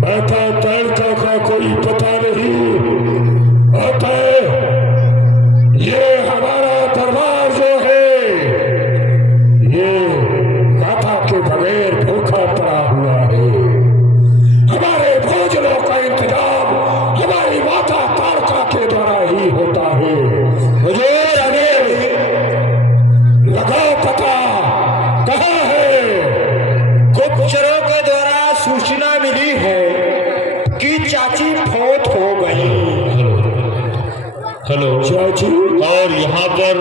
माता ताड़का का कोई पता नहीं आता। ये हमारा दरबार जो है ये माता के बगैर भूखा पड़ा हुआ है। हमारे भोजनों का इंतजाम हमारी माता ताड़का के द्वारा ही होता है। हुजूर अमीर लगाओ पता कहाँ है। गुप्तचरों के द्वारा सूचना मिली है कि चाची फौत हो गई। हेलो चाची, और यहाँ पर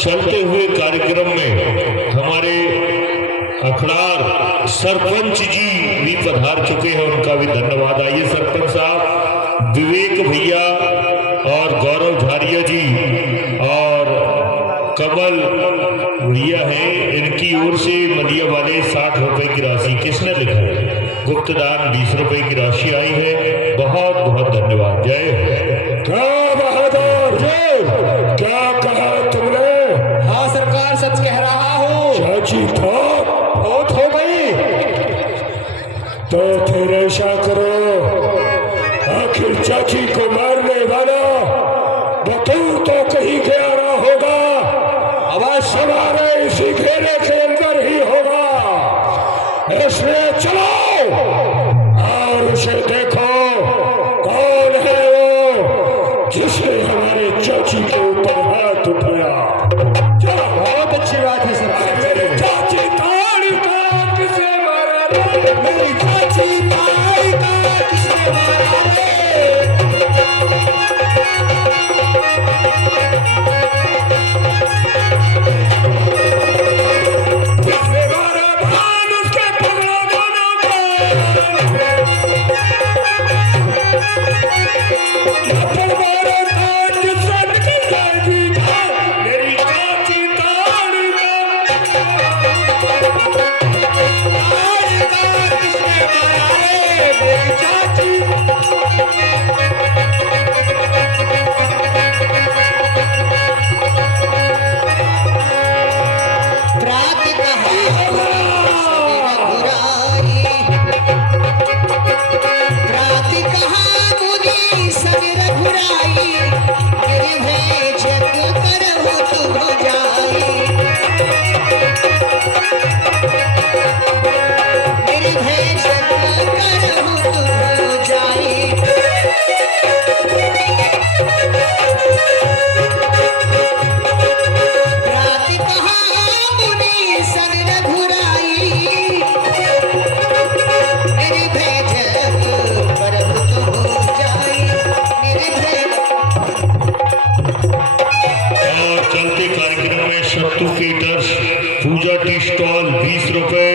चलते हुए कार्यक्रम में हमारे अखड़ार सरपंच जी भी पधार चुके हैं, उनका भी धन्यवाद। आइए सरपंच साहब, विवेक भैया और गौरव झारिया जी और कमल भैया हैं, इनकी ओर से मलिया वाले 60 रुपए की राशि किसने लिखा है? गुप्तदान 20 रुपए की राशि आई है। बहुत बहुत धन्यवाद। जय हो। क्या बहादुर जी, क्या कहा तुमने? हाँ सरकार, सच कह रहा हूँ। चाची फौत हो गई। तो फिर ऐसा करो, आखिर चाची को मारने वाला बतूर तो कहीं गया ना होगा, अवश्य हमारे इसी घेरे के अंदर ही होगा। इसलिए चलो और उसे देखो कौन है वो जिसने हमारे चाची के ऊपर हाथ उठाया। चलो। बहुत अच्छी बात है सरकार। चाची ताड़का किसने मारा? मेरी चाची ताड़का किसने मारा रे? किसने मारा? भान उसके पगला गाना पर मारा था जिससे निकल जाएगी जान। मेरी चाची ताड़का किसने मारा रे? मेरी चाची। रात कहा रात कहा मुझे संग रघुराई, मेरे भेज कर तुम जाई, मेरे भेज कर तुम जाई। रात कहा मुझे संग रघुराई, मेरे भेज कर तुम जाई, मेरे भेज। और चलते कार्यक्रम में सत्तू केटर्स पूजा टी स्टॉल 20 रुपए,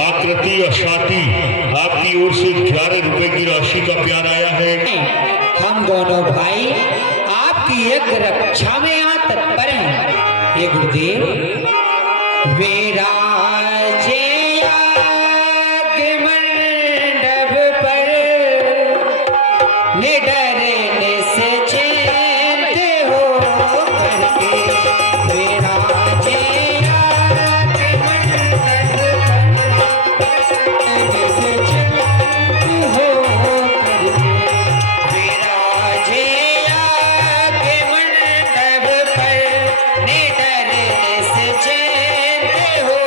आकृति और साथी आपकी ओर से 11 रुपए की राशि का प्यार आया है। हम दोनों भाई आपकी एक रक्षा में यहाँ तत्पर हैं। हे गुरुदेव, विराजे आगे मंडप पर, निडरने से चैनते हो करके। विराजे आगे मंडप पर, निडरने से चैनते हो करके। विराजे आगे मंडप पर, निडरने से चैनते हो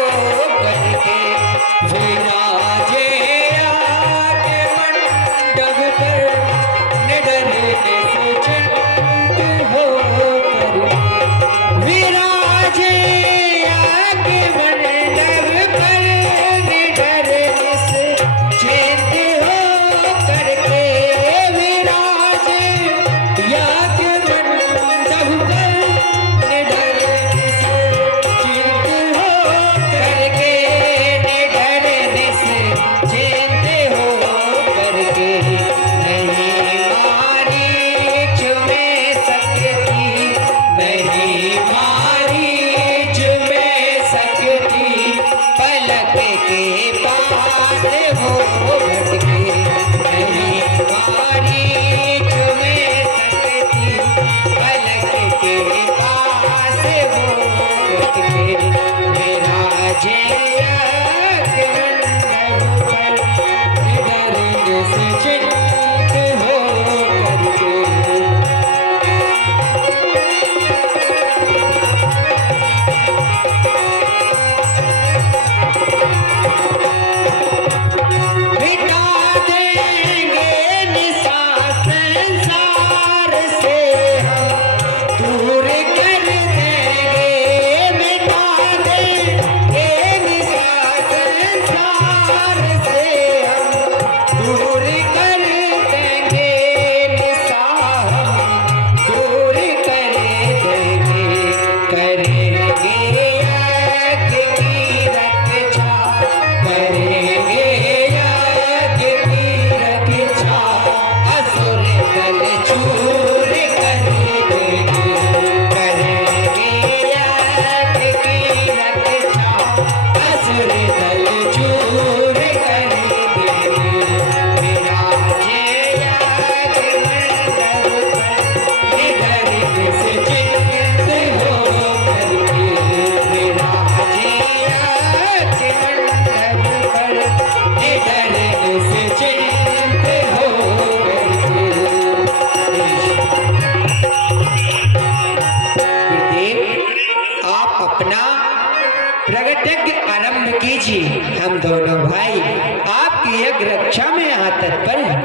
आपकी यज्ञ रक्षा में यहाँ तत्पर हैं।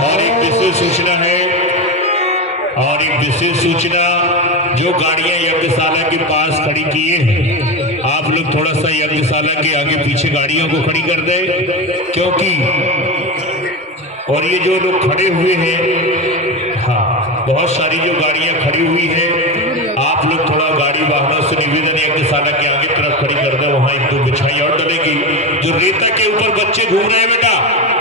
और एक विशेष सूचना है, और एक विशेष सूचना, जो गाड़ियां यज्ञशाला के पास खड़ी किए हैं, आप लोग थोड़ा सा यज्ञशाला के आगे पीछे गाड़ियों को खड़ी कर दें, क्योंकि और ये जो लोग खड़े हुए हैं, हाँ, बहुत सारी जो गाड़ियां खड़ी हुई हैं, आप लोग थोड़ा गाड़ी वाहनों से निवेदन है यज्ञशाला के आगे तरफ खड़ी कर दें। वहां एक दो बिछाई और डलेगी। जो रेता के ऊपर बच्चे घूम रहे हैं बेटा,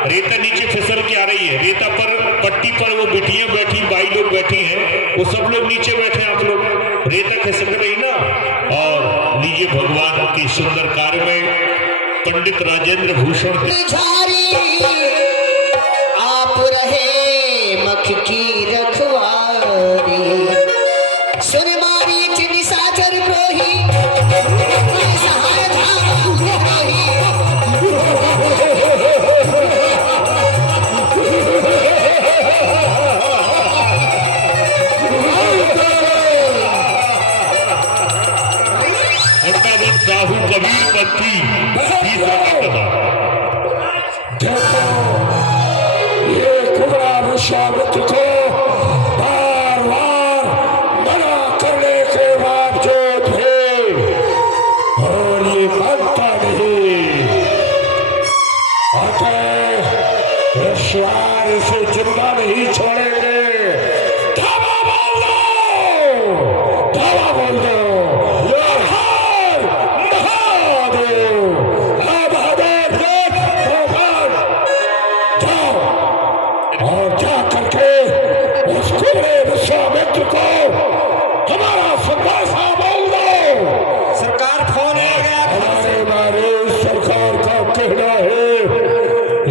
रेता नीचे फिसल के आ रही है, रेता पर पट्टी पर वो बिटियां बैठी, बाई लोग बैठी हैं, वो सब लोग नीचे बैठे, आप लोग रेता खिसक रही ना। और लीजिए भगवान की सुंदर कार्य में पंडित राजेंद्र भूषण आप रहे मख की रखवारी, सुन मारी चिनी साचर प्रोही, सहाय धाम प्रोही। साहू कबीर पंथी देखो, ये कुबरा विश्वामित्र को बार बार मना करने के बावजूद भी, और ये मानता नहीं, अतः ईश्वर इसे जिंदा नहीं छोड़ेंगे। धावा बोल दो, धावा बोल दो, विश्वामित्र को हमारा संदेशा बोल दो। सरकार फोन आ गया। हमारे सरकार का कहना है,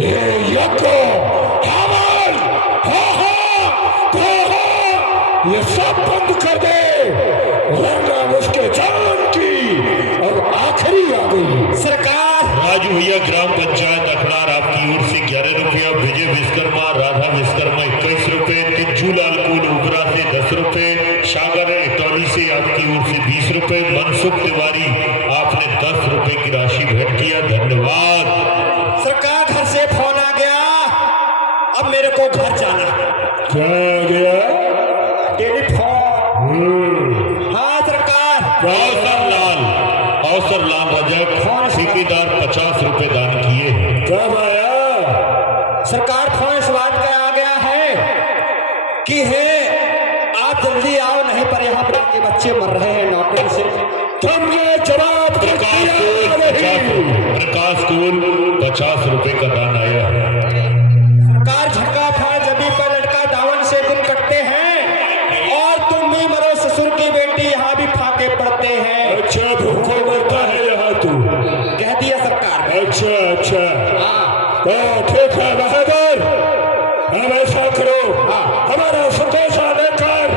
ये यज्ञ हवन, ये सब बंद कर दे, वरना उसके जान की अब आखिरी आ गई। सरकार राजू भैया ग्राम पंचायत अखड़ार आपकी ओर से 11 रुपया, विजय विश्वकर्मा, राधा विश्वकर्मा 21 रुपए, तिज्जू लाल कुल उबरा से 10 रुपए, सागर इटौली से आपकी ओर से 20 रुपए, मनसुख तिवारी आपने 10 रुपए की राशि भेंट किया, धन्यवाद। सरकार घर से फोन आ गया, अब मेरे को घर जाना। क्या आ गया? टेलीफोन। हाँ सरकार। अवसर लाल रजक ठेकेदार 50 रुपए दान किए। कब आया? सरकार फोन इस बात का आ गया है कि आप जल्दी आओ, नहीं पर यहाँ पर के बच्चे मर रहे हैं नौकरी से। तुमने जवाब प्रकाश स्कूल 50 रुपए का दान आया। सरकार झटका था, जबी पर लड़का दावन से दिन कटते हैं, और तुम भी मरो ससुर की बेटी, यहाँ भी फाके पड़ते हैं। अच्छा, भूखो मरता है यहाँ तू? कह दिया सरकार। अच्छा अच्छा, हाँ तो ठीक है बहादुर, अब ऐसा करो, हमारा संदेशा लेकर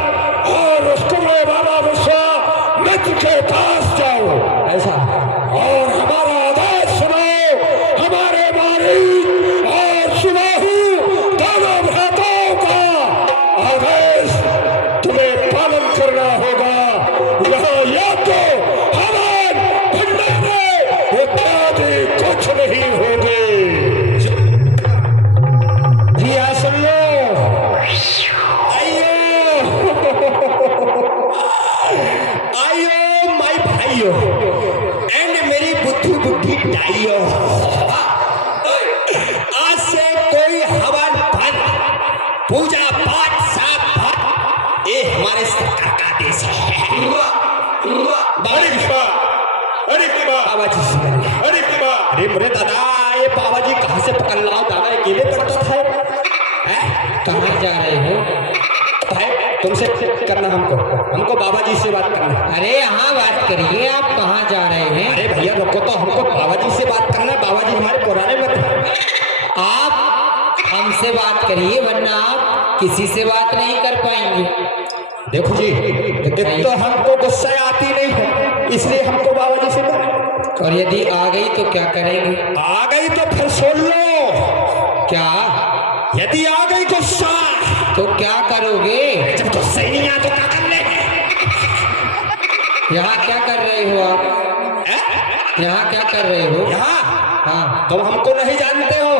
और उसको बाबा विश्वामित्र के पास जाओ, ऐसा, और हमारा आदेश सुनो। हमारे मारी और सुबाहु दोनों भ्राताओं का आदेश तुम्हें पालन करना होगा। यहाँ यज्ञ, हवन, भंडारे इत्यादि कुछ नहीं होंगे। भैया सुन लो, आयो माय भाइयों एंड मेरी बुद्धि बुद्धि डाइयो, आज से कोई हवन भन, पूजा पाठ साफ भन, ये हमारे सरकार का आदेश है। बाबा जी, अरे मेरे दादा, ये बाबा जी कहाँ से पकड़ लाओ दादा, अकेले पड़ता था। कहाँ जा रहे हो भाई? तुमसे करना, हमको बाबा जी से बात करना। अरे यहाँ बात करिए, आप कहाँ जा रहे हैं? अरे भैया रुको, तो हमको बाबा जी से बात करना है, बाबा जी हमारे पुराने मत। आप हमसे बात करिए, वरना आप किसी से बात नहीं कर पाएंगे। देखो जी, एक तो हमको गुस्सा आती नहीं है, इसलिए हमको बाबा जी से बात। और यदि आ गई तो क्या करेंगे? आ गई तो फिर सुन लो। क्या? यदि आ गई गुस्सा तो क्या करोगे? जब गुस्सा ही नहीं आ तो क्या कर ले? यहाँ क्या कर रहे हो आप? यहाँ क्या कर रहे हो? यहाँ हाँ, तुम हमको नहीं जानते हो।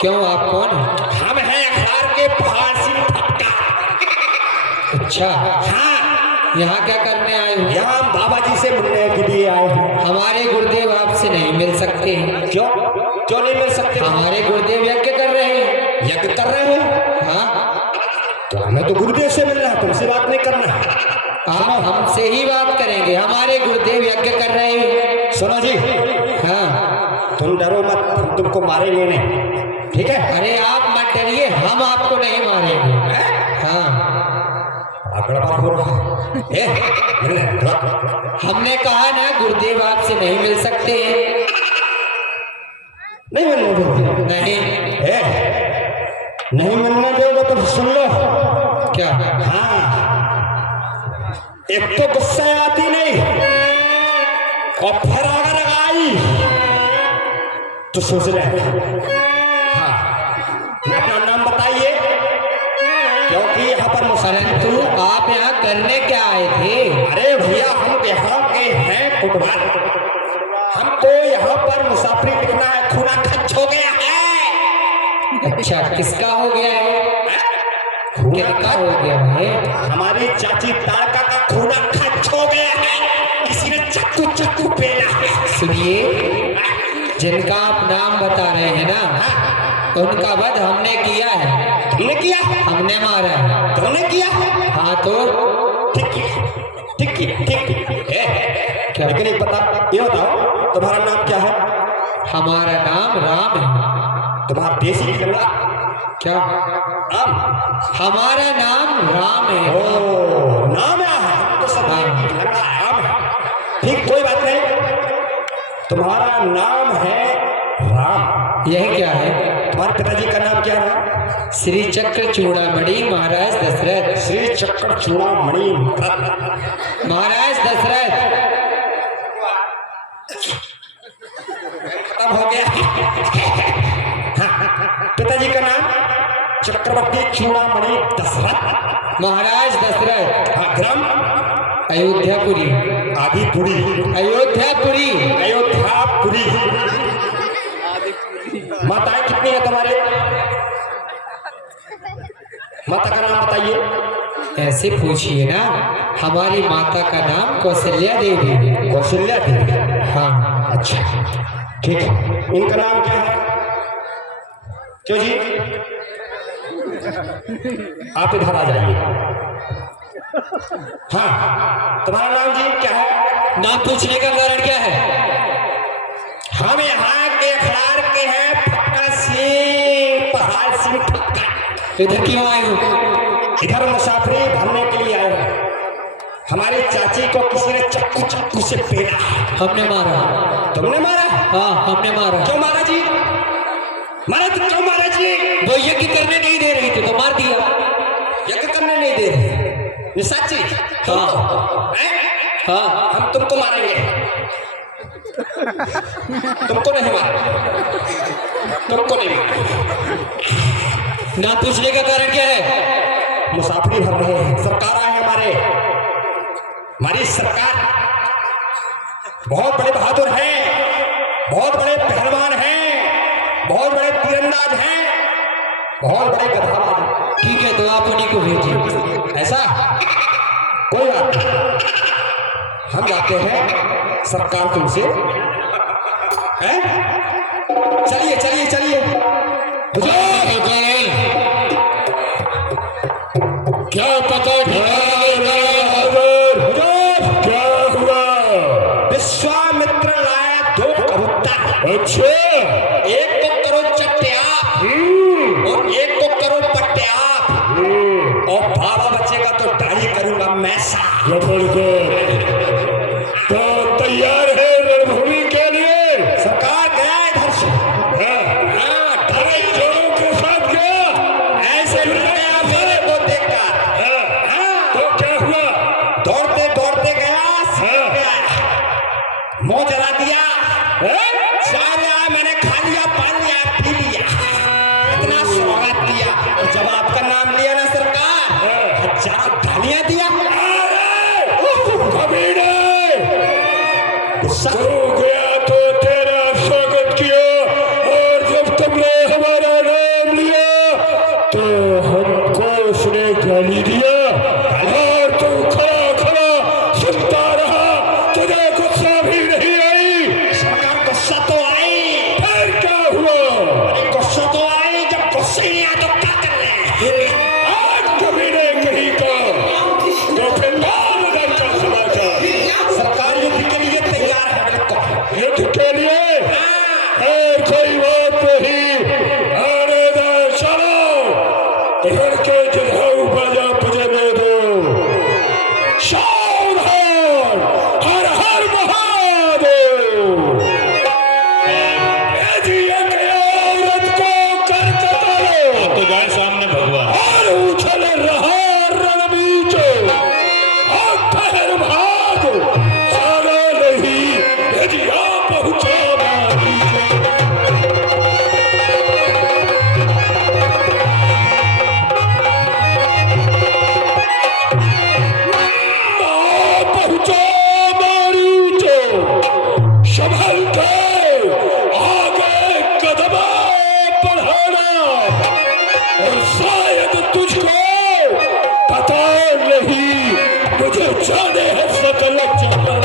क्यों, आप कौन हैं? हम हैं अखबार के पहाड़ सिंह फक्का। अच्छा, हाँ, यहाँ क्या करने आए हो? यहाँ हम बाबा जी से मिलने के लिए आए हैं। हमारे गुरुदेव आपसे नहीं मिल सकते हैं। क्यों क्यों नहीं मिल सकते? हमारे गुरुदेव यज्ञ कर रहे हैं। यज्ञ कर रहे हो? हाँ, तो हमें तो गुरुदेव से मिलना है, तुमसे बात नहीं करना है। आप हमसे ही बात करेंगे। हमारे गुरुदेव यज्ञ कर रहे हैं। सुनो जी, हाँ, तुम डरो मत, हम तुमको मारेंगे नहीं, ठीक है? अरे आप मत डरिए, हम आपको नहीं मारेंगे। हाँ, गड़बड़ हो रहा है। मिलने दो। हमने कहा ना गुरुदेव आपसे नहीं मिल सकते हैं। नहीं मिलने दो। नहीं। नहीं मिलने दोगे तो सुन लो। क्या? हाँ, एक तो गुस्सा आती नहीं, और फिर अगर आई तो सोच ले। हाँ, अपना नाम बताइए, क्योंकि यहाँ पर परंतु आप यहाँ करने क्या आए थे? अरे भैया, हम यहाँ के हैं कुटुंबार, हमको यहाँ पर मुसाफरी लिखना है। खूना खर्च हो गया है। अच्छा, किसका हो गया है? किसका हो गया है? हमारी चाची तारका का खूना खर्च हो गया है। किसी ने चक्कू चक्कू पेला है। सुनिए, जिनका आप नाम बता रहे हैं ना, उनका वध हमने किया है। तुमने किया? हमने मारा है। तुमने किया? हाँ तो ठीक किया, ठीक किया, ठीक किया। क्या? लेकिन एक ये बताओ, तुम्हारा नाम क्या है? हमारा नाम राम है। तुम्हारा देश निकला क्या? राम? हमारा नाम राम है। ओ, नाम है, हम तो सब राम है। ठीक, कोई बात नहीं, तुम्हारा नाम है राम। यह क्या है? तुम्हारे पिताजी का नाम क्या है? श्री चक्र चूड़ामणि महाराज दशरथ। श्री चक्र चूड़ामणि महाराज दशरथ। खत्म हो गया। हाँ, पिताजी का नाम चक्रवर्ती चूड़ामणि दशरथ। महाराज दशरथ। हाँ, ग्राम अयोध्यापुरी। आदिपुरी। अयोध्यापुरी। अयोध्यापुरी। माताएं कितनी है तुम्हारे? माता का नाम बताइए। ऐसे पूछिए ना, हमारी माता का नाम कौशल्या देवी है। कौशल्या देवी? हाँ। अच्छा, ठीक है। इनका नाम क्या है? क्यों जी, आप इधर आ जाइए। हाँ, तुम्हारा नाम जी क्या है? नाम पूछने का कारण क्या है? हम यहाँ के अखबार के हैं फक्का सिंह, पहाड़ सिंह फक्का। इधर क्यों आए हो? इधर मुसाफरी भरने के लिए आए हैं। हमारी चाची को किसी ने चक्कू चक्कू से पेला। हमने मारा। तुमने मारा? हाँ, हमने मारा। क्यों मारा जी? मारा तो क्यों मारा जी? वो यज्ञ करने नहीं दे रही थी तो मार दिया। यज्ञ करने नहीं दे रहे? ये साची? हाँ। हाँ, हम तुमको मारेंगे। तुमको नहीं मारा, तुमको नहीं मारा। नाम पूछने का कारण क्या है? मुसाफरी भर रहे हैं, सरकार आए हमारे। हमारी सरकार बहुत बड़े बहादुर हैं, बहुत बड़े पहलवान हैं, बहुत बड़े तीरंदाज हैं, बहुत बड़े गधाबाज हैं। ठीक है, तो आप उन्हीं को भेजिए। ऐसा कोई बात नहीं, हम जाते हैं, सरकार तुमसे हैं? चलिए चलिए चलिए। क्या पता क्या हुआ? विश्वामित्र लाया 2 कबूतर। अच्छा, एक को करो चट्टिया और एक को करो पट्टिया, और बाबा बचेगा तो डाई करूंगा मैसा। जबरदस्त। तो तैयार है रणभूमि के लिए? सरकार गया इधर से। हाँ, ढाई जोरों के साथ गया। ऐसे लग गया मेरे को देखकर। तो क्या हुआ? दौड़ते दौड़ते गया, सीख गया, मुंह जला दिया, चाय लिया, मैंने खा लिया, पानी लिया, पी लिया, इतना स्वागत किया। जब आपका नाम लिया ना सरकार, 1000 गालियां दिया। बात नहीं, आने दे, चलो रण के जुझाऊ बाजा बजने दो। सावधान, हर हर महादेव। ए जी, एक औरत को कर कतलो तो जाए सामने भगवान। और उछल रहा रणबीच, और ठहर भाग, सारा नहीं, यदि आ पहुंचा मारी। आ पहुंचा मारीच, संभल के आगे कदम बढ़ाना, और शायद तुझको पता नहीं, मुझे जाने है सकल जहान।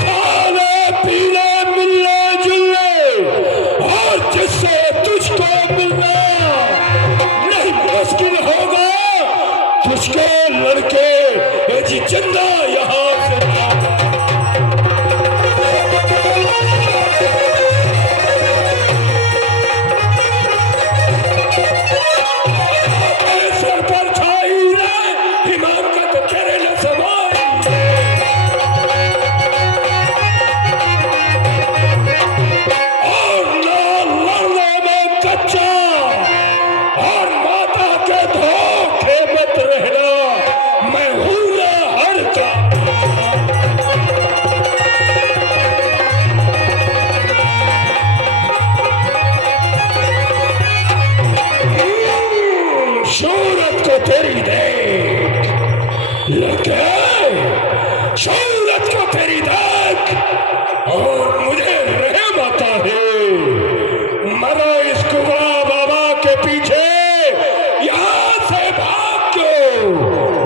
खाने पीने मिलने जुलने, और जिससे तुझको मिलना नहीं मुश्किल होगा, तुझके लड़के ये जी जिंदा यहाँ से तेरे सर पर छाई रहे हिमाकत तेरे न समाई। और ना लड़ने में कच्चा, और माता के धोखे मत रहना, मैं हूं ना हर का। शौरत को तेरी देख लगे, शौरत को तेरी देख, और मुझे रहम आता है, मरा इस कुबरा बाबा के पीछे, यहाँ से भाग क्यों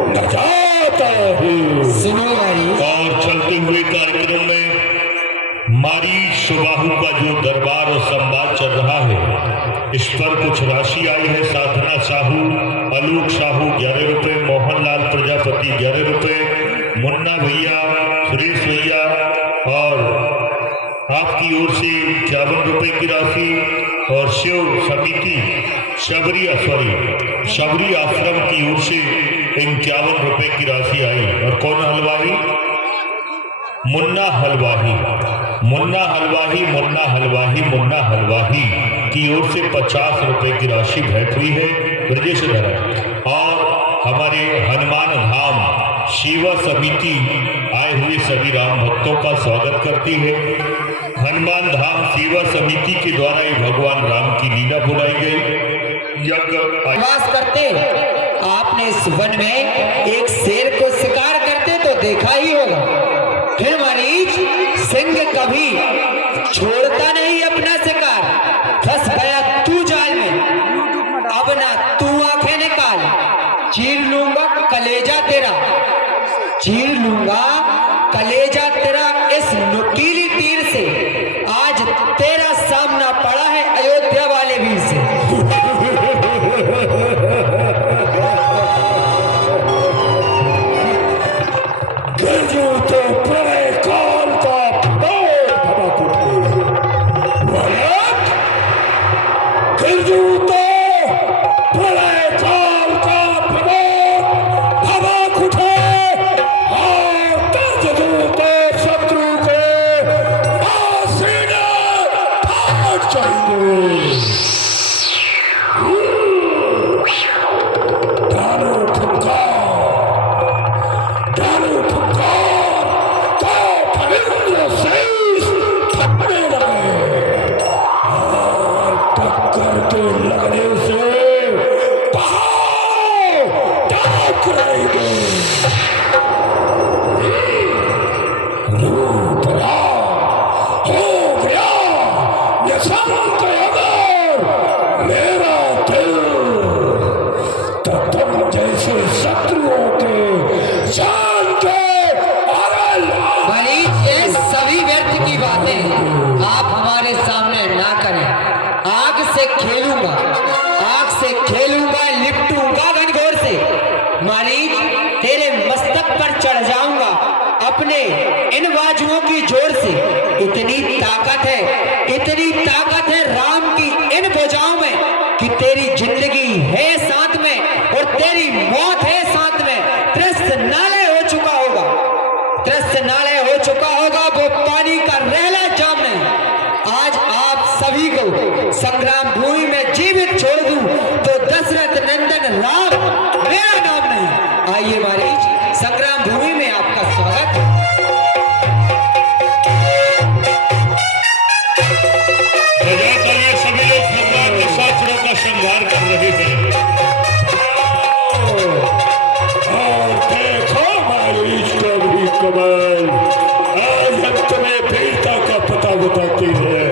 न जाता है। सुनो भाई, और चलते हुए कार्यक्रम में मारी सुबाहु का जो दरबार और संवाद चल रहा है, इस पर कुछ राशि आई है। साधना साहू, आलोक साहू 11 रुपए, मोहनलाल प्रजापति 11 रुपए, मुन्ना भैया, सुरेश भैया और आपकी ओर से 51 रुपए की राशि, और शिव समिति शबरी आश्रम की ओर से 51 रुपए की राशि आई। और कौन हलवाई? मुन्ना हलवाही की ओर से 50 रुपए की राशि भेंट हुई है ब्रजेश धरा। और हमारे हनुमान धाम सेवा समिति आए हुए सभी राम भक्तों का स्वागत करती है। हनुमान धाम सेवा समिति के द्वारा ही भगवान राम की लीला बुलाई गई। यज्ञ वास करते आपने इस वन में एक शेर को शिकार करते तो देखा ही होगा। फिर मरीज सिंह कभी छोड़ता नहीं अपना शिकार, फंस गया तू जाल में, अब ना तू आंखें निकाल, चीर लूंगा कलेजा तेरा इस नुकीली तीर से। आज तेरा सामना पड़ा है अयोध्या वाले वीर से। गरजू तो प्रलय काल का प्रबोध गरजू तो प्रलय काल का प्रबोध भवक उठे, और तर्ज दूं तो शत्रु के मस्तक पर चढ़ जाऊंगा अपने इन बाजुओं की जोर से। इतनी ताकत है राम की इन भुजाओं में कि तेरी जिंदगी है साथ में और तेरी मौत है साथ में। त्रस्तनालय हो चुका होगा वो पानी का रहला जाम नहीं। आज आप सभी को संग्राम भूमि में जीवित छोड़ दूं तो दशरथ नंदन राम मेरा नाम नहीं। आइए महाराज, संग्राम भूमि में आपका स्वागत है। सभी लोग भगवान के शास्त्रों का श्रृंगार कर रहे हैं। और देखो मारीच को भी कमाल, आज हम तुम्हें वीरता का पता बताते हैं।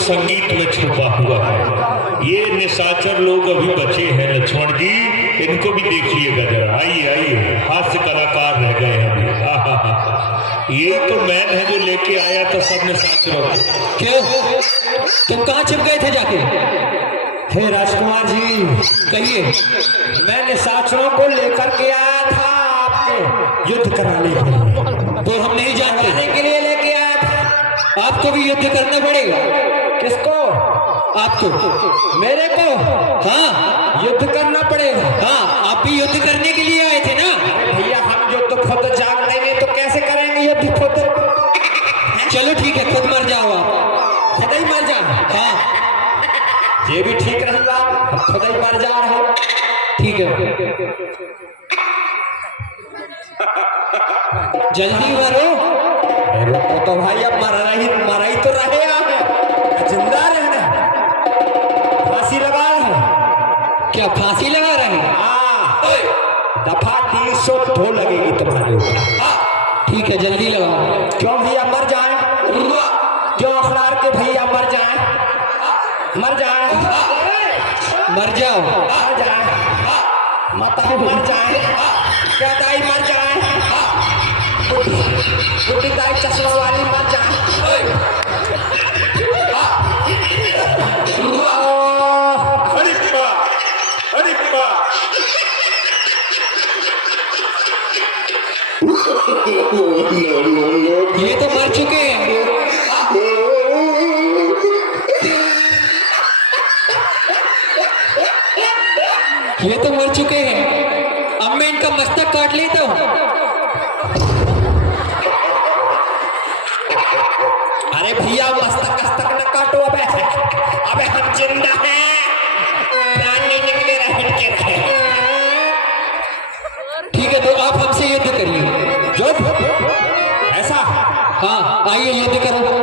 संगीत में छुपा हुआ है। ये निशाचर लोग अभी बचे हैं लक्ष्मण जी, इनको भी देखिएगा जरा। आइए हास्य कलाकार रह गए अभी। ये तो मैन है जो लेके आया था सब निशाचरों को। क्यों तुम कहाँ छिप गए थे जाके? हे राजकुमार जी कहिए। मैं निशाचरों को लेकर के आया था आपके युद्ध कराने के लिए। तो हम नहीं जानते के लिए लेके आया था। आपको भी युद्ध करना पड़ेगा। किसको? आपको। मेरे को? हाँ युद्ध करना पड़ेगा। हाँ आप भी युद्ध करने के लिए आए थे ना? भैया हम युद्ध खुद जान लेंगे तो कैसे करेंगे युद्ध खुद? चलो ठीक है, खुद मर जाओ आप। खुद ही मर जा? हाँ ये भी ठीक रहेगा, खुद ही मर जा रहे। ठीक है जल्दी मरो। रुको तो भाई, अब मर ही तो रहे आप, जिंदा रहना। फांसी लगा रहे। क्या फांसी लगा रहे हैं? हाँ, दफा 302 लगेगी तुम्हारे ऊपर। ठीक है जल्दी लगाओ। क्यों भैया मर जाए? क्यों अखबार के भैया मर जाए? मर जाए, मर जाओ। मर जाए, माता मर जाए, क्या दाई मर जाए, बुढ़ी दाई चश्मा वाली मर जाए। ये तो मर चुके हैं। ये तो मर चुके हैं। अब मैं इनका मस्तक काट लेता हूँ। अरे भैया मस्तक न काटो, अबे हम जिंदा हैं, प्राण नहीं निकले रहे। ठीक है तो आप हमसे युद्ध करिए। ऐसा? हाँ आइए युद्ध करो।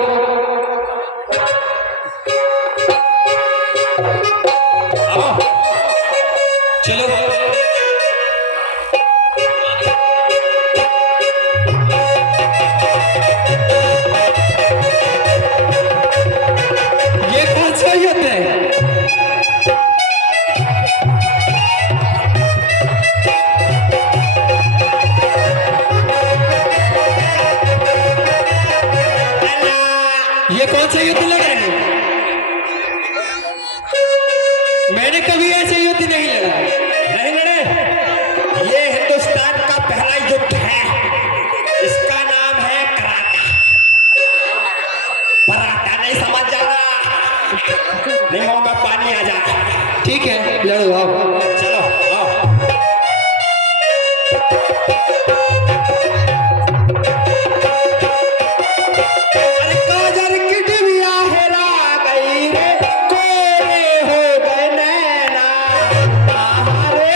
चलो ये कौन सा युद्ध लड़ रहे हैं? मैंने कभी ऐसे युद्ध नहीं लड़ा। नहीं लड़े। ये हिंदुस्तान का पहला युद्ध है। इसका नाम है कराटा। पराठा नहीं समझ जाना, नहीं मुंह में पानी आ जाता। ठीक है, लड़ो आओ। चलो आओ। अरे काजर की डिबिया हेरा गई रे, कोरे हो गए नैना। आहारे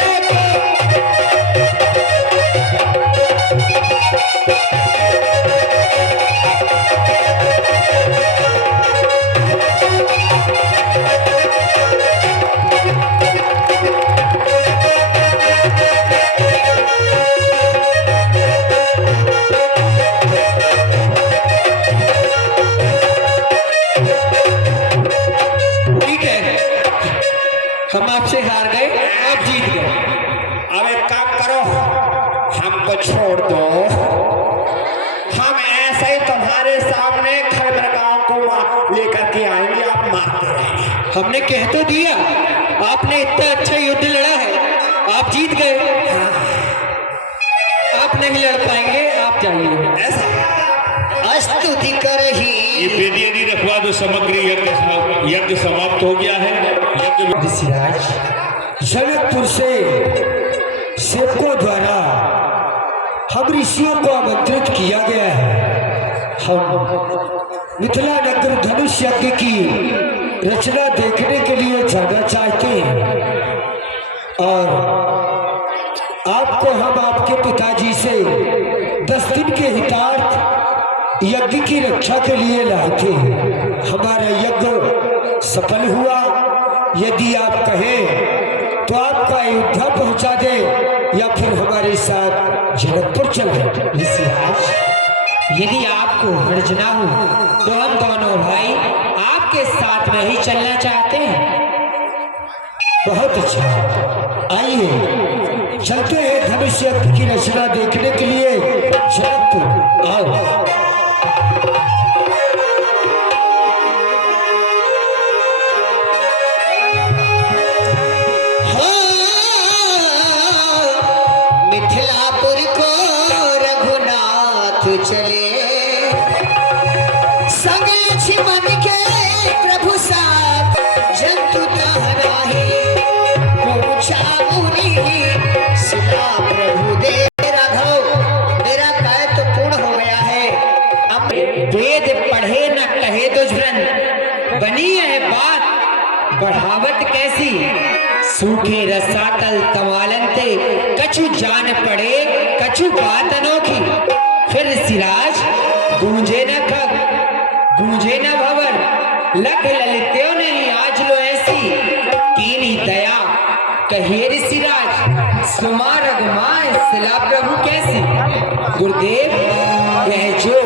ठीक है, हम आपसे हार गए, आप जीत गए। अब एक काम करो, हमको छोड़ दो। हम ऐसे ही तुम्हारे सामने खरबरगांव को लेकर के आएंगे, आप मारते रहेंगे। हमने कह तो दिया, आपने इतना अच्छा युद्ध लड़ा है, आप जीत गए। आप नहीं लड़ पाएंगे, आप जाइए। ऐसा स्तुति करही ये वेदी यदि रखवा दो, समग्र यज्ञ समाप्त हो गया है। यज्ञ ऋषिराज, जनकपुर से सेवकों द्वारा हम ऋषियों को आमंत्रित किया गया है। हम मिथिला नगर धनुष यज्ञ की रचना देखने के लिए जाना चाहते हैं और आपको हम आपके पिताजी से 10 दिन के हितार्थ यज्ञ की रक्षा के लिए लाए थे। हमारा यज्ञ सफल हुआ। यदि आप कहें तो आपका अयोध्या पहुंचा दे या फिर हमारे साथ जनकपुर चले। ऋषिराज, यदि आपको हर्जना हो तो हम दोनों भाई आपके साथ में ही चलना चाहते हैं। बहुत अच्छा, आइए चलते हैं धनुष यज्ञ की रचना देखने के लिए जनकपुर। आओ। मिथिलापुर को रघुनाथ चले, संग लक्ष्मण के प्रभु साथ जंतु तहराही, पूछा मुनि सिला प्रभु दे। राघव, मेरा कार्य तो पूर्ण हो गया है। अब वेद पढ़े न कहे दुष्मन, बनी है बात बढ़ावत कैसी। सूखे रसातल तमालनते, कछु जान पड़े कछु बात अनोखी। फिर सिराज गूंजे न खग, गूंजे न भवर, लख ललित्यों नहीं आज लो ऐसी। कीनी दया कहिए ऋषिराज, सुमा रघुमा सिला प्रभु कैसी। गुरुदेव, यह जो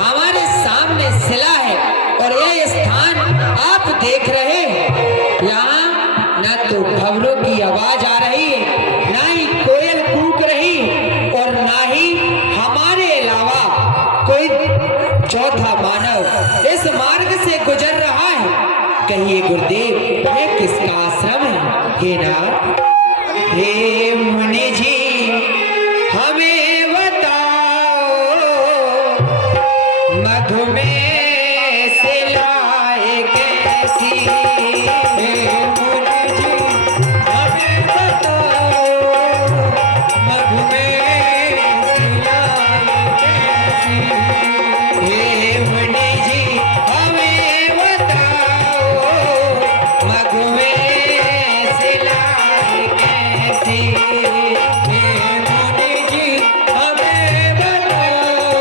हमारे सामने सिला है और यह स्थान आप देख रहे हैं, यहाँ न तो भंवरों की आवाज आ रही है, ना ही कोयल कूक रही, और ना ही हमारे अलावा कोई चौथा मानव इस मार्ग से गुजर रहा है। कहिए गुरुदेव, ये किसका आश्रम है? हे नाथ, हे मुनि जी, हमें बताओ, मधु में सिलाए कैसी। हे मुनि जी, हमें बताओ, मधु में सिलाए कैसी। हे मुनि जी, हमें बताओ, मधु में सिलाए कैसी। हे मुनि जी, हमें बताओ,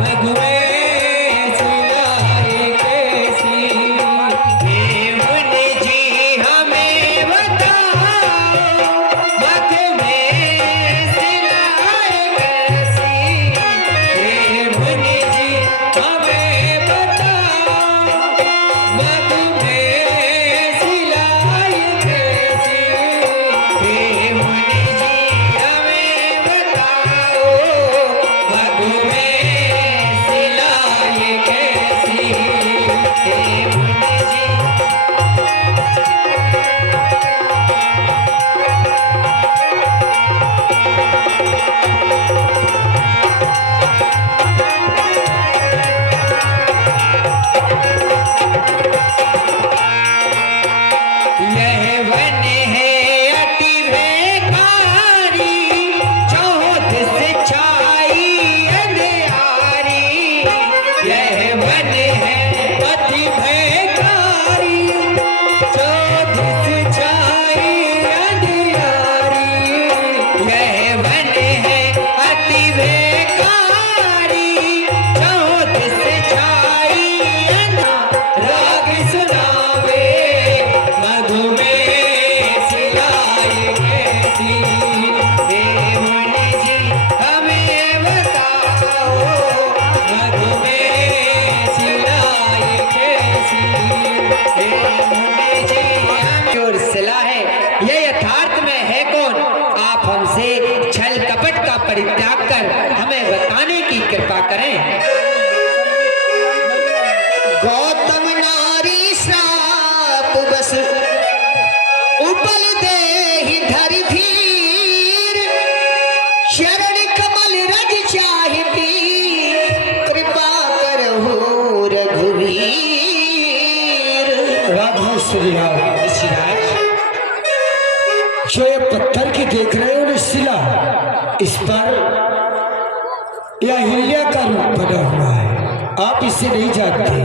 मधु में सिलाए कैसी। गौतम नारी श्राप बस उपल देहि धरि धीर, चरण कमल रज चाहती, कृपा करहु रघुवीर। राधा श्री राम। जो ये पत्थर की देख रहे हो शिला, इस पर यह अहिल्या का रूप बना हुआ है। आप इसे नहीं जानते।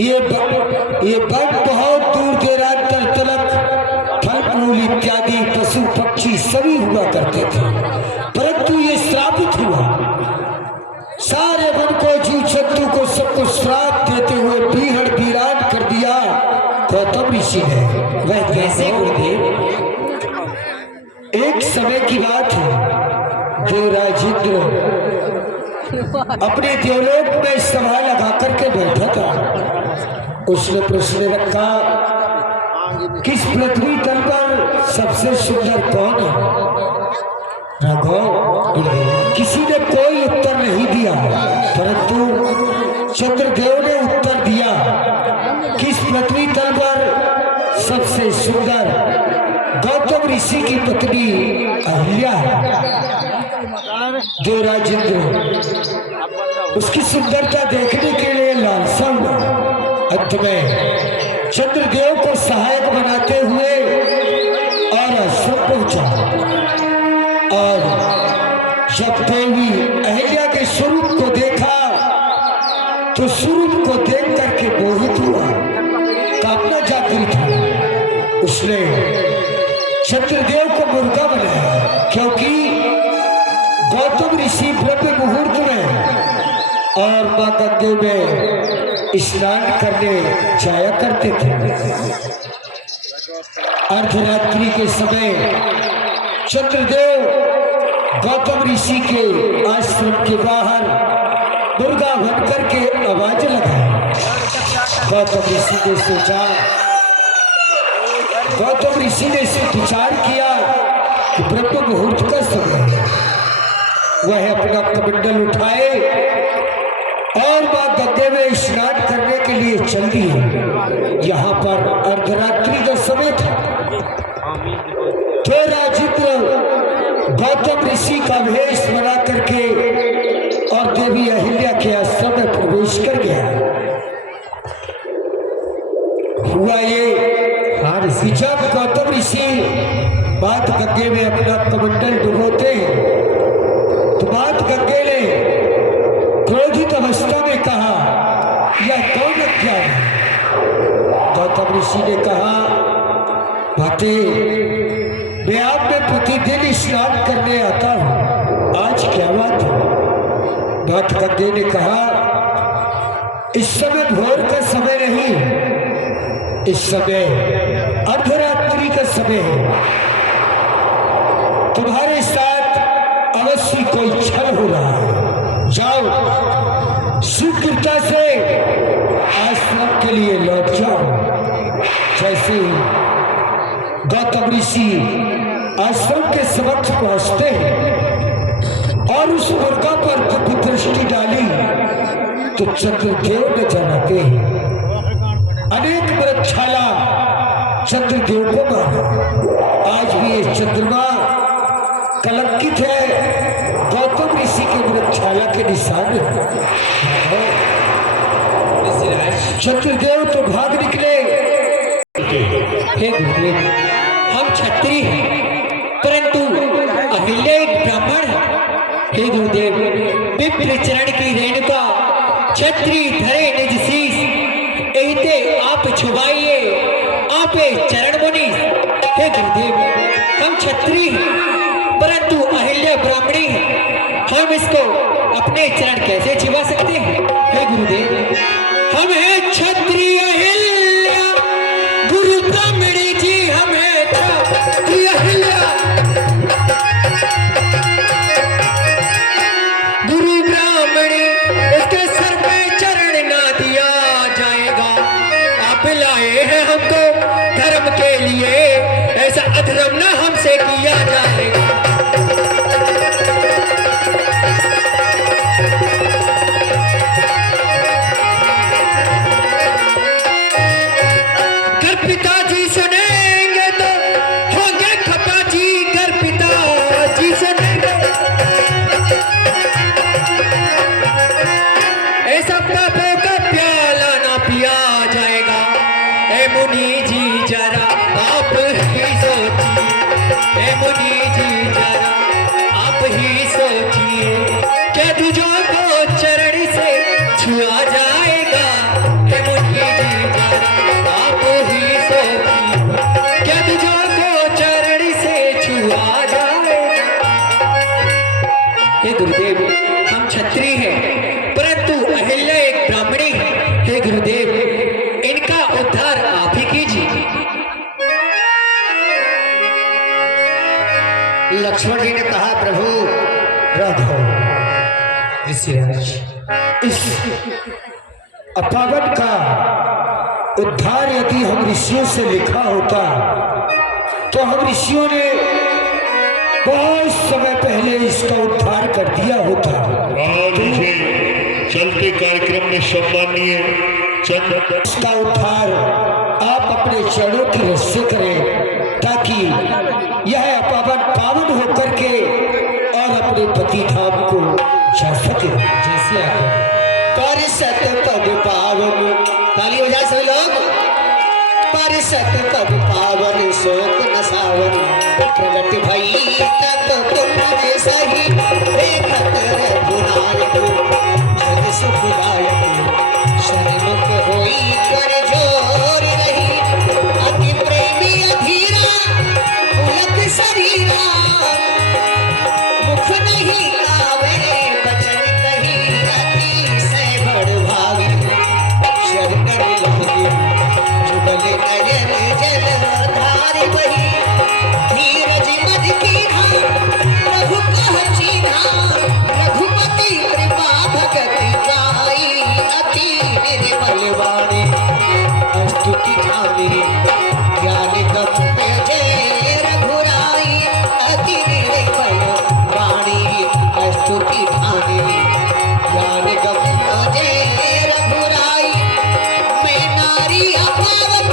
ये बट बहुत दूर देरांतर तलक फल फूल इत्यादि पशु पक्षी सभी हुआ करते थे, परंतु ये श्रापित हुआ। सारे वन को, जीव जंतु को, सबको श्राप देते हुए बीहड़ बीरान कर दिया गौतम ऋषि ने। वह कैसे गुरुदेव? एक समय की बात है, देवराज इंद्र अपने देवलोक में सभा लगा करके बैठा था। उसने प्रश्न रखा, किस पृथ्वी तल पर सबसे सुंदर कौन है? राघव, किसी ने कोई उत्तर नहीं दिया, परंतु चंद्रदेव ने उत्तर दिया, किस पृथ्वी तल पर सबसे सुंदर गौतम ऋषि की पत्नी अहिल्या है। देवराज इंद्र उसकी सुंदरता देखने के लिए लालसा हुआ। अंत में चंद्रदेव को सहायक बनाते हुए और आश्रम पहुंचा, और जब देवी अहिल्या के स्वरूप को देखा तो स्वरूप को देख करके मोहित हुआ, कामना जागृत हुआ। उसने चंद्रदेव को मुर्गा बनाया, क्योंकि गौतम ऋषि ब्रह्म मुहूर्त में और मां गंगे में स्नान करने जाया करते थे। अर्धरात्रि के समय चंद्रदेव गौतम ऋषि के आश्रम के बाहर मुर्गा बन करके आवाज लगाई। गौतम ऋषि ने विचार किया कि ब्रह्म मुहूर्त का समय है। वह अपना कमंडल उठाए और मां गंगे में स्नान करने के लिए चल दिए। यहाँ पर अर्धरात्रि का समय था। तो राजेंद्र गौतम ऋषि का वेश बना करके और देवी अहिल्या के आश्रम में प्रवेश कर गया। हुआ ये, जब गौतम ऋषि बात गंगे में अपना कमंडल डुबोते हैं तो बात गंगे ने क्रोधित अवस्था में कहा, यह कौन अज्ञान है? गौतम ऋषि ने कहा, भाते मैं आप में प्रतिदिन स्नान करने आता हूं, आज क्या बात है? बात गंगे ने कहा, इस समय भोर का समय नहीं, इस समय अर्धरात्रि का समय है। तुम्हारे साथ अवश्य कोई छल हो रहा है। जाओ, शीघ्रता से आश्रम के लिए लौट जाओ। जैसे गौतम ऋषि आश्रम के समक्ष पहुंचते हैं और उस मुर्गा पर दिव्य दृष्टि डाली तो चंद्रदेव नजर आते हैं। अनेक वृक्षाला चंद्रदेव को मारा। आज भी ये चंद्रमा कलंकित है, गौतम ऋषि के वृक्षाला के निशान है। चंद्रदेव तो भाग निकले। हे गुरुदेव, हम क्षत्रिय हैं, परंतु अहिल्या एक ब्राह्मण है। हे गुरुदेव, विप्र चरण की रेणुका क्षत्रिय धरे निज शीश, एहिते आप छुबाइए आपे चरण मुनि। हे गुरुदेव, हम क्षत्रिय हैं, परंतु अहिल्या ब्राह्मणी है, हम इसको अपने चरण कैसे छिपा सकते हैं? हे गुरुदेव, हम हैं क्षत्रिय अहिल्या, गुरु ब्राह्मणी जी हम हैं क्षत्रिय अहिल्या। गुरु ब्राह्मणी, इसके सर पे चरण ना दिया जाएगा। आप लाए हैं हमको धर्म के लिए, ऐसा अधर्म ना हमसे किया जाएगा। भक्तों का प्याला ना पिया जाएगा। ए मुनि जी जरा आप ही सोचिए, ए मुनि जी जरा आप ही सोचिए, क्या तुझों को चरण से छुआ जाएगा। ए मुनि जी जरा आप ही सोचिए, क्या तुझों को चरण से छुआ जाएगा। हे गुरुदेव, हम क्षत्रिय हैं, परंतु अहिल्या एक ब्राह्मणी है। हे गुरुदेव, इनका उद्धार आप ही कीजिए। लक्ष्मण जी ने कहा, प्रभु राघव, ऋषिराज, इस अपावन का उद्धार यदि हम ऋषियों से लिखा होता तो हम ऋषियों ने बहुत समय पहले इसका उद्धार कर दिया होता। और मुझे चलते कार्यक्रम में सम्मानीय चंद इसका उद्धार आप अपने चरणों की रस से करें, ताकि यह अपावन पावन होकर के और अपने पति धाम को जा सके। जैसे आप पर सत पद पावन, ताली बजाए सभी लोग। पर सत पद पावन शोक न सावन, प्रगट भई तब तुम सही, देखत रघुनायक जग सुखदायक, शरणमुख होई कर जोर रही, अति प्रेमी अधीरा पुलक शरीरा, मुख नहीं आवे बचन कही, अति से बड़ भागी शरण लगी, जुगल नयन जल धारि बही, धीरज मद कीन्हा प्रभु कह चीन्हा, रघुपति कृपा भगति गाई, अति निर्मल वाणी स्तुति ठानी, ज्ञान गम्य जय रघुराई, अति निर्मल वाणी स्तुति ठानी, ज्ञान गम्य जय रघुराई, मैं नारी अपावन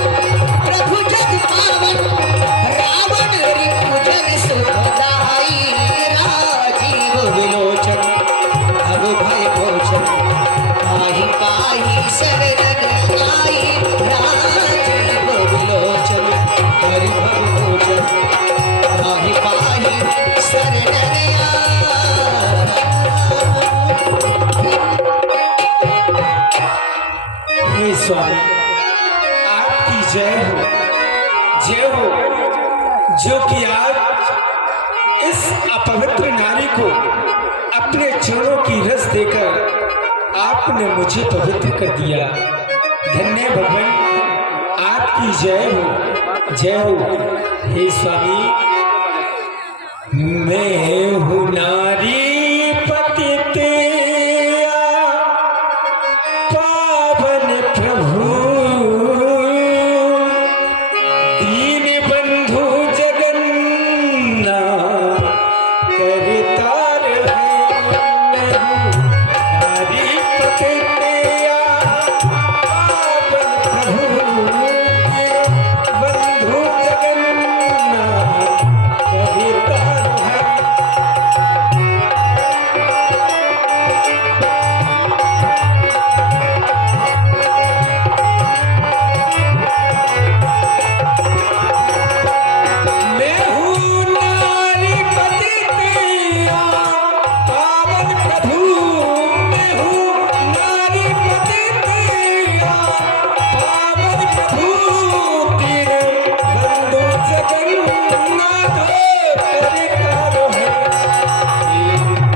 प्रभु जग पावन, रावण रिपु जग सुखदाई, राजीव विलोचन अब भय भोजन, पाहि पाहि शरण आई, राजीव विलोचन हरि भय भोजन, पाहि पाहि शरण आई। हे स्वामी, आपकी जय हो, जय हो, जो कि आज इस अपवित्र नारी को अपने चरणों की रस देकर आपने मुझे पवित्र कर दिया। धन्य भगवान, आपकी जय हो, जय हो। हे स्वामी, मैं हूँ नारी पतित पावन प्रभु, दीन बंधु जगन्नाथ करतार है। नारी पतित पावन प्रभु, दीन बंधु जगन्नाथ करतार है। मैं हूँ नारी पतित पावन प्रभु, मैं हूँ नारी पतित पावन प्रभु, दीन बंधु जगन्नाथ करतार है।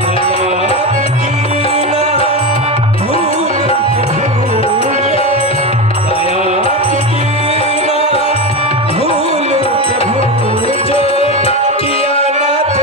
दयाल कीना भूल के भूले, दयाल कीना भूल के भूलो, किया नाथ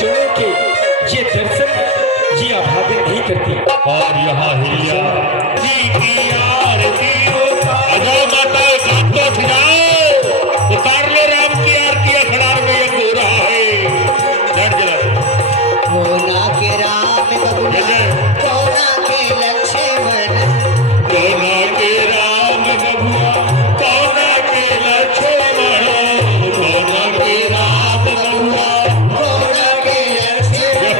चरणों के ये दर्शन ये अभागिन नहीं करती। और यहाँ हिलिया जी की आरती अजय माता एकांत उठ जाओ, उतार लो राम की आरती, अखड़ार में यज्ञ हो रहा है। जट जला कोना के राम बबुआ, कोना के लक्ष्मण, कोना के राम बबुआ, कोना के लक्ष्मण, कोना के राम बबुआ, कोना के लक्ष्मण,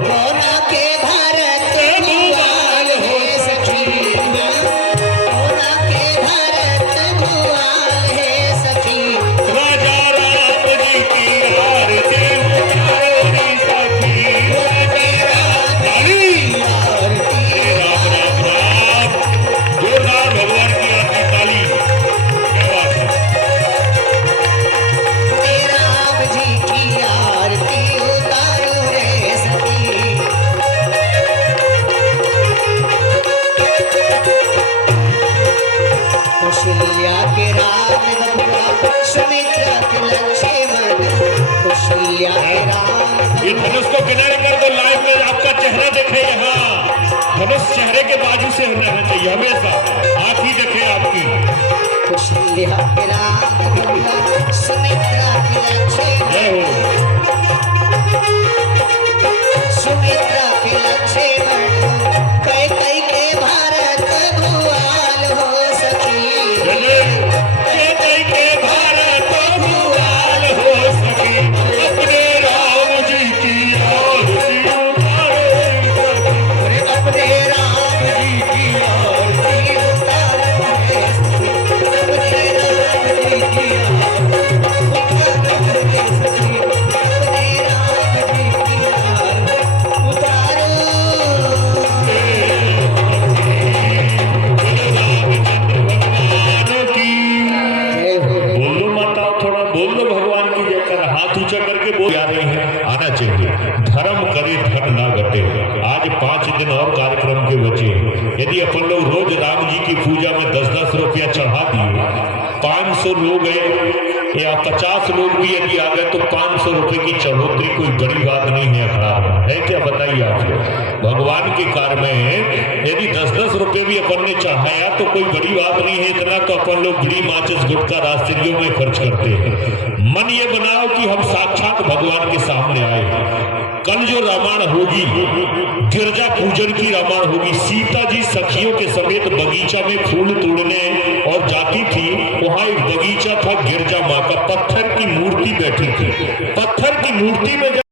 कोना के भरत भुआल है सखी, कोना के भरत भुआल है सखी। राजा राम जी की आरती उतारो रे सखी। ताली। राम राम राम, जोरदार भगवान की आरती ताली। क्या बात है। राम जी की आरती उतारो रे सखी। कौशल्या के राम बबुआ, सुमित्रा के लक्ष्मण, कौशल्या के राम। ये धनुष को किनारे कर दो, लाइव में आपका चेहरा दिखे यहाँ। धनुष चेहरे के बाजू से रहना चाहिए हमेशा, आँख ही दिखे आपकी। कौशल्या के राम बबुआ, सुमित्रा के लक्ष्मण, जय हो। सुमित्रा के लक्ष्मण, कैकेयी के भरत भुआल हो सखी। चले कैकेयी के भारत भुआल हो सके, अपने राम जी की आरती उतारो रे सखी। अपने राम जी की आरती उतारो रे सखी। अपने राम जी की आरती उतारो रे सखी। अपने राम जी की आरती उतारो। भगवान की जय हो। बोल दो माता, थोड़ा बोल दो भगवान की जयकर, हाथ ऊंचा करके बोल आ रही है। आना चाहिए, धर्म करे धन ना घटे। आज 5 दिन और कार्यक्रम के बचे। यदि अपन लोग रोज राम जी की पूजा में 10-10 रुपया चढ़ा दिए, 500 लोग हैं या 50 लोग भी यदि आ गए तो 500 रुपए की चढ़ोतरी कोई बड़ी बात नहीं है। खराब है क्या, बताइए आप। भगवान के कार्य में यदि 10-10 रुपए भी अपन ने चढ़ाया तो कोई बड़ी बात नहीं है। इतना तो अपन लोग बीड़ी माचिस गुटखा रास्त्रियों में खर्च करते हैं। मन ये बनाओ कि हम साक्षात भगवान के सामने आए। कल जो रामायण होगी, गिरजा पूजन की रामायण होगी। सीता जी सखियों के समेत बगीचा में फूल तोड़ने और जाती थी। वहां एक बगीचा था, गिरजा माँ का, पत्थर की मूर्ति बैठी थी। पत्थर की मूर्ति में